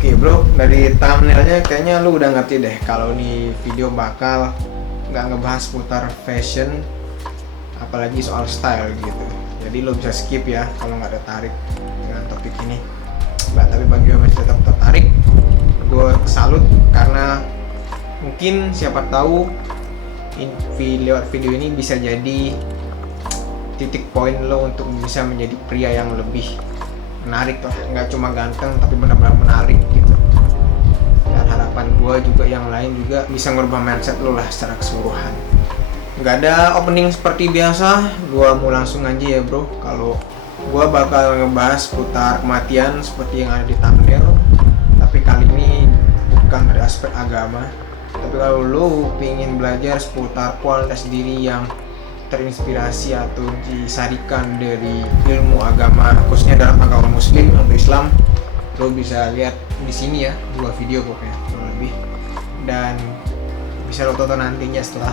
Oke bro, dari thumbnailnya kayaknya lu udah ngerti deh kalau nih video bakal nggak ngebahas putar fashion, apalagi soal style gitu. Jadi lo bisa skip ya kalau nggak tertarik dengan topik ini. Tapi bagi yang masih tetap tertarik, gue salut karena mungkin siapa tahu lewat video ini bisa jadi titik poin lo untuk bisa menjadi pria yang lebih menarik lah, nggak cuma ganteng tapi benar-benar menarik gitu. Dan harapan gue juga yang lain juga bisa ngerubah mindset lo lah secara keseluruhan. Nggak ada opening seperti biasa, gue mau langsung aja ya bro. Kalau gue bakal ngebahas putar kematian seperti yang ada di thumbnail, tapi kali ini bukan dari aspek agama. Tapi kalau lo pengen belajar seputar kualitas diri yang terinspirasi atau disarikan dari ilmu agama, khususnya dalam agama muslim atau Islam, lo bisa lihat di sini ya, 2 video pokoknya kurang lebih, dan bisa lo tonton nantinya setelah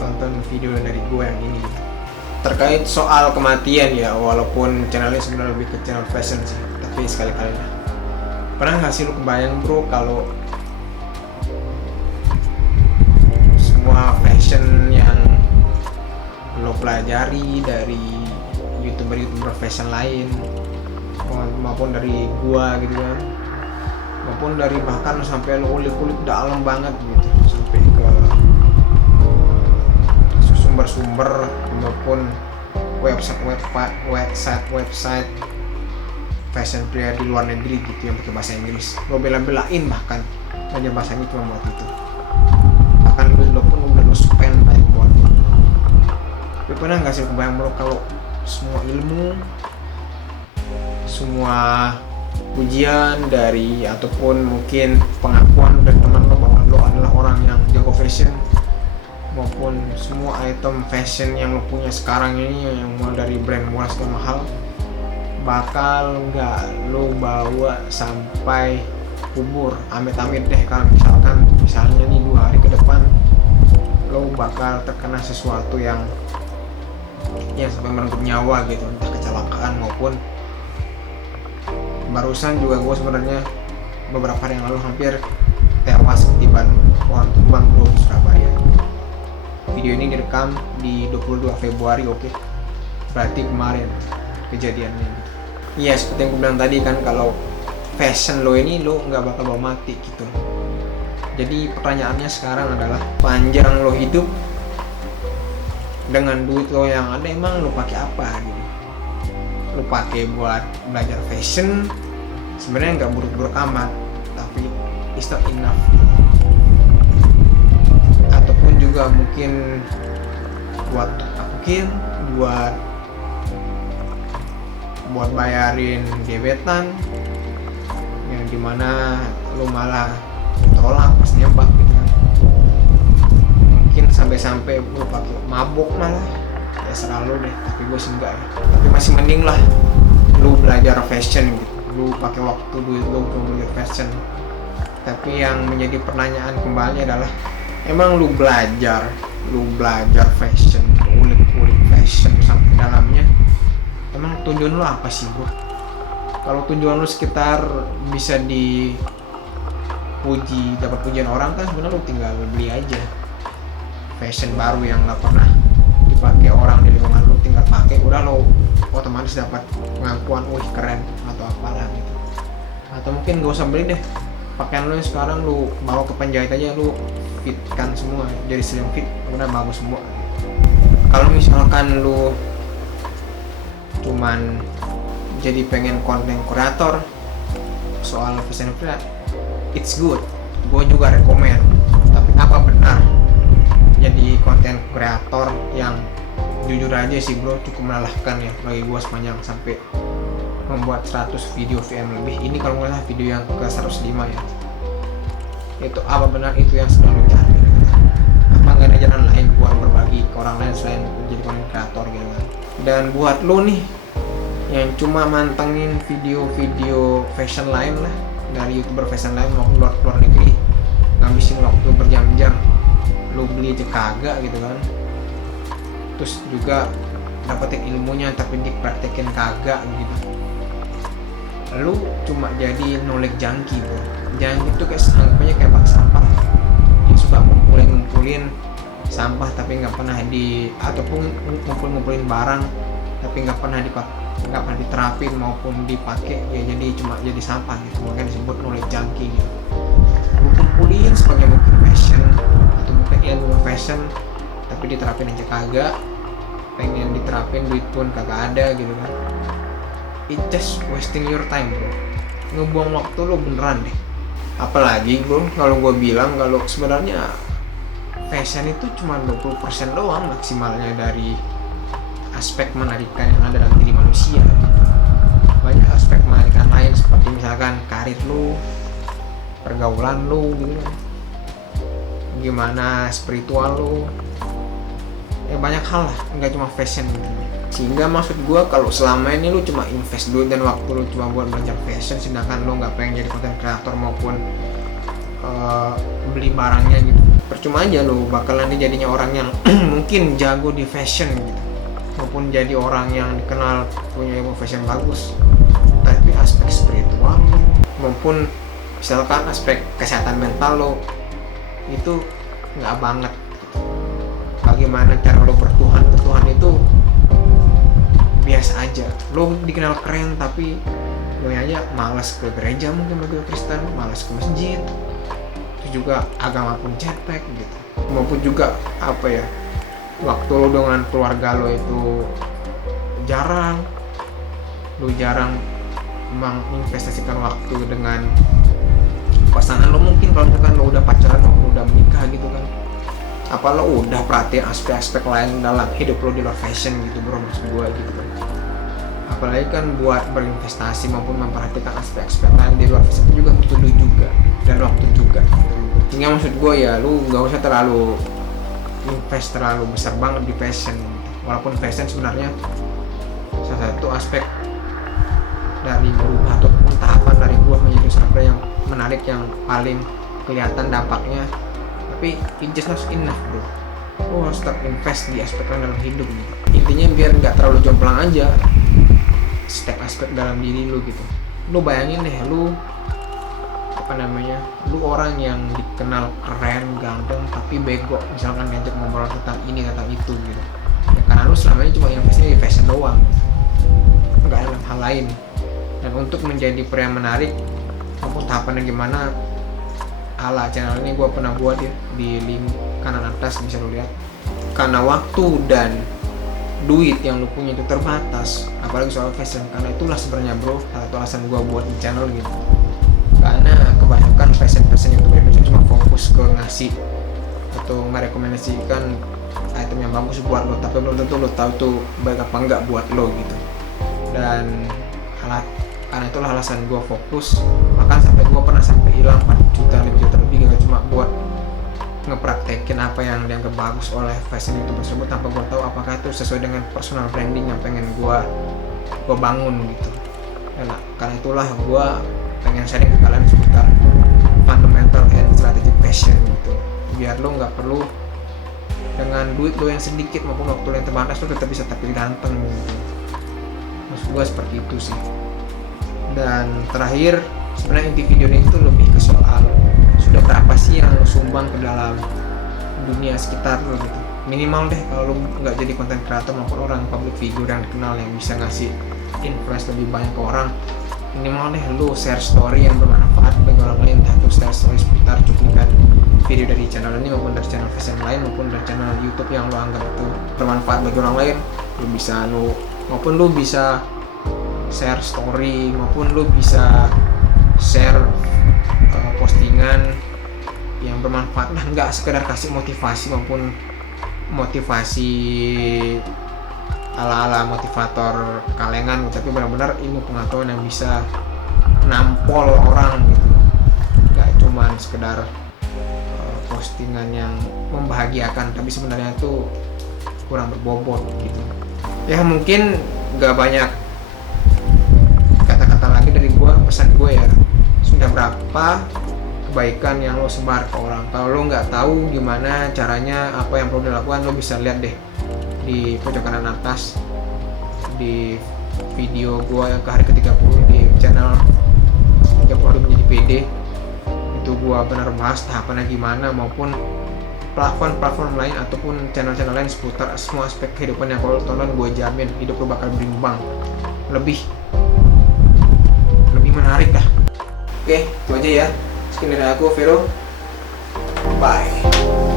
tonton video dari gue yang ini terkait soal kematian ya. Walaupun channelnya sebenarnya lebih ke channel fashion sih, tapi sekali-kali lah. Pernah nggak sih lo kebayang bro kalau semua fashion yang lo pelajari dari youtuber fashion lain maupun dari gua gitu kan, maupun dari bahkan sampai lo ulik-ulik dalam banget gitu sampai ke sumber-sumber maupun website fashion pria di luar negeri gitu yang pakai bahasa Inggris, lo bela-belain bahkan hanya bahasanya cuma buat itu, bahkan lo pun udah lo spend banyak buat. Tapi pernah nggak sih kebayang bro kalau semua ilmu, semua ujian dari ataupun mungkin pengakuan dari teman lo bahwa lo adalah orang yang jago fashion, maupun semua item fashion yang lo punya sekarang ini yang mulai dari brand murah ke mahal, bakal nggak lo bawa sampai kubur. Amit-amit deh kalau misalnya nih 2 hari ke depan lo bakal terkena sesuatu yang sampai merenggut nyawa gitu, entah kecelakaan maupun barusan juga gue sebenarnya beberapa hari yang lalu hampir tewas ketiban pohon tumbang bro di Surabaya. Video ini direkam di 22 Februari, oke. Berarti kemarin kejadiannya gitu. Iya, seperti yang gue bilang tadi kan, kalau fashion lo ini lo nggak bakal bawa mati gitu. Jadi pertanyaannya sekarang adalah, panjang lo hidup dengan duit lo yang ada, emang lo pakai apa gitu? Lo pakai buat belajar fashion, sebenarnya nggak buruk-buruk amat, tapi it's not enough. Ataupun juga mungkin buat bayarin gebetan yang dimana lo malah tolak pas nembak gitu kan. Mungkin sampai lo pakai mabok malah, ya serah lo deh, tapi gue sih enggak ya. Tapi masih mending lah lo belajar fashion gitu, lo pakai waktu duit lo untuk belajar fashion. Tapi yang menjadi pertanyaan kembali adalah, emang lo belajar fashion, ulik-ulik fashion sampai dalamnya, emang tujuan lo apa sih bro? Kalau tujuan lo sekitar bisa dipuji, dapat pujian orang, kan sebenarnya lo tinggal beli aja fashion baru yang nggak pernah dipakai orang di lingkungan lo, tinggal pakai udah lo otomatis dapat pengakuan, wih keren atau apalah gitu. Atau mungkin gak usah beli deh, pakaian lo yang sekarang lo bawa ke penjahit aja, lo fitkan semua jadi slim fit, udah bagus semua. Kalau misalkan lo cuman jadi pengen konten kreator soal fashion pria, it's good, gue juga rekomen. Tapi apa benar jadi konten kreator yang jujur aja sih bro cukup melelahkan ya bagi gue sepanjang sampai membuat 100 video VM lebih. Ini kalau nggak salah video yang ke 105 ya. Itu apa benar itu yang sedang mencari? Apa nggak ada jalan lain buat berbagi ke orang lain selain menjadi konten kreator gitu kan? Dan buat lo nih yang cuma mantengin video-video fashion lain lah dari youtuber fashion lain maupun luar negeri, ngabisin waktu berjam-jam, lo beli aja kagak gitu kan, terus juga dapetin ilmunya tapi dipraktekin kagak gitu. lu cuma jadi knowledge junkie bro. Junkie itu kayak anggapnya kayak bak sampah, dia suka ngumpulin sampah tapi nggak pernah ataupun ngumpulin barang tapi nggak pernah diterapin maupun dipakai, ya jadi cuma jadi sampah gitu, makanya disebut knowledge junkie gitu. Lu kumpulin sebagai bukti fashion atau bukti ilmu fashion tapi diterapin aja kagak, pengen diterapin duit pun kagak ada gitu kan. It just wasting your time bro, ngebuang waktu lo beneran deh. Apalagi bro, kalau gue bilang kalau sebenarnya fashion itu cuma 20% doang maksimalnya dari aspek menarikan yang ada dalam diri manusia. Banyak aspek menarikan lain seperti misalkan karir lo, pergaulan lo gitu kan, gimana spiritual lo, ya banyak hal lah, nggak cuma fashion gitu. Sehingga maksud gue kalau selama ini lu cuma invest duit dan waktu lu cuma buat belajar fashion, sedangkan lu nggak pengen jadi content creator maupun beli barangnya gitu, percuma aja lu bakalan jadinya orang yang mungkin jago di fashion gitu, maupun jadi orang yang dikenal punya ilmu fashion bagus, tapi aspek spiritual maupun misalkan aspek kesehatan mental lo itu nggak banget gitu. Bagaimana cara lo bertuhan ke Tuhan itu biasa aja, lo dikenal keren tapi lo aja malas ke gereja, mungkin bagi Kristen malas ke masjid, itu juga agama pun cetek gitu. Maupun juga apa ya, waktu lo dengan keluarga lo itu jarang menginvestasikan waktu dengan pasangan lo. Mungkin kalau misalkan lo udah pacaran, lo udah menikah gitu kan, apa lo udah perhatiin aspek-aspek lain dalam hidup lo di luar fashion gitu bro, maksud gue gitu kan. Apalagi kan buat berinvestasi maupun memperhatikan aspek-aspek lain di luar fashion juga butuh duit juga dan waktu juga. Sehingga maksud gue ya lu gak usah terlalu invest terlalu besar banget di fashion gitu. Walaupun fashion sebenarnya salah satu aspek dari berubah ataupun tahapan dari gua menjadi sesuatu yang menarik yang paling kelihatan dampaknya, tapi it just not enough bro. Lu harus tetap invest di aspek lain dalam hidup gitu. Intinya biar nggak terlalu jomplang aja setiap aspek dalam diri lu gitu. Lu bayangin deh, lu orang yang dikenal keren, ganteng, tapi bego misalkan diajak ngobrol tentang ini tentang itu gitu ya, karena lu selama ini cuma investnya di fashion doang gitu, nggak ada hal lain. Dan untuk menjadi pria menarik maupun tahapannya gimana, ala channel ini gue pernah buat ya di link kanan atas, bisa lu lihat. Karena waktu dan duit yang lu punya itu terbatas, apalagi soal fashion, karena itulah sebenarnya bro salah satu alasan gue buat di channel gitu. Karena kebanyakan fashion youtuber Indonesia cuma fokus ke ngasih atau merekomendasikan item yang bagus buat lo, tapi belum tentu lo tahu tuh baik apa enggak buat lo gitu. Dan karena itulah alasan gue fokus, bahkan sampai gue pernah sampai hilang 4 juta lebih gak cuma buat ngepraktekin apa yang dianggap bagus oleh fashion youtuber tersebut tanpa gue tahu apakah itu sesuai dengan personal branding yang pengen gue bangun gitu. Dan karena itulah gue pengen sharing ke kalian seputar fundamental and strategic fashion gitu, biar lo nggak perlu dengan duit lo yang sedikit maupun waktu lo yang terbatas lo tetap bisa tampil ganteng gitu. Maksud gue seperti itu sih. Dan terakhir, sebenarnya inti video ini itu lebih ke soal sudah berapa sih yang lo sumbang ke dalam dunia sekitar lo gitu. Minimal deh kalau lo nggak jadi content creator maupun orang public figure yang dikenal yang bisa ngasih influence lebih banyak ke orang, minimal deh lu share story yang bermanfaat bagi orang lain, entah itu share story seputar cuplikan video dari channel ini maupun dari channel fashion lain maupun dari channel YouTube yang lu anggap itu bermanfaat bagi orang lain. Maupun lu bisa share story maupun lu bisa share postingan yang bermanfaat lah, nggak sekedar kasih motivasi maupun motivasi ala-ala motivator kalengan, tapi benar-benar ilmu pengetahuan yang bisa nampol orang gitu, nggak cuman sekedar postingan yang membahagiakan tapi sebenarnya itu kurang berbobot gitu ya. Mungkin nggak banyak kata-kata lagi dari gue, pesan gue ya, sudah berapa kebaikan yang lo sebar ke orang. Kalau lo nggak tahu gimana caranya, apa yang perlu dilakukan, lo bisa lihat deh di pojok kanan atas di video gua yang ke hari ke-30 di channel 30 hari menjadi PD. Itu gua benar bahas tahapannya gimana, maupun platform lain ataupun channel-channel lain seputar semua aspek kehidupan yang kalau tonton, gue jamin hidup lo bakal berimbang, lebih menarik dah. Oke, itu aja ya. Sekian dari aku, Vero. Bye.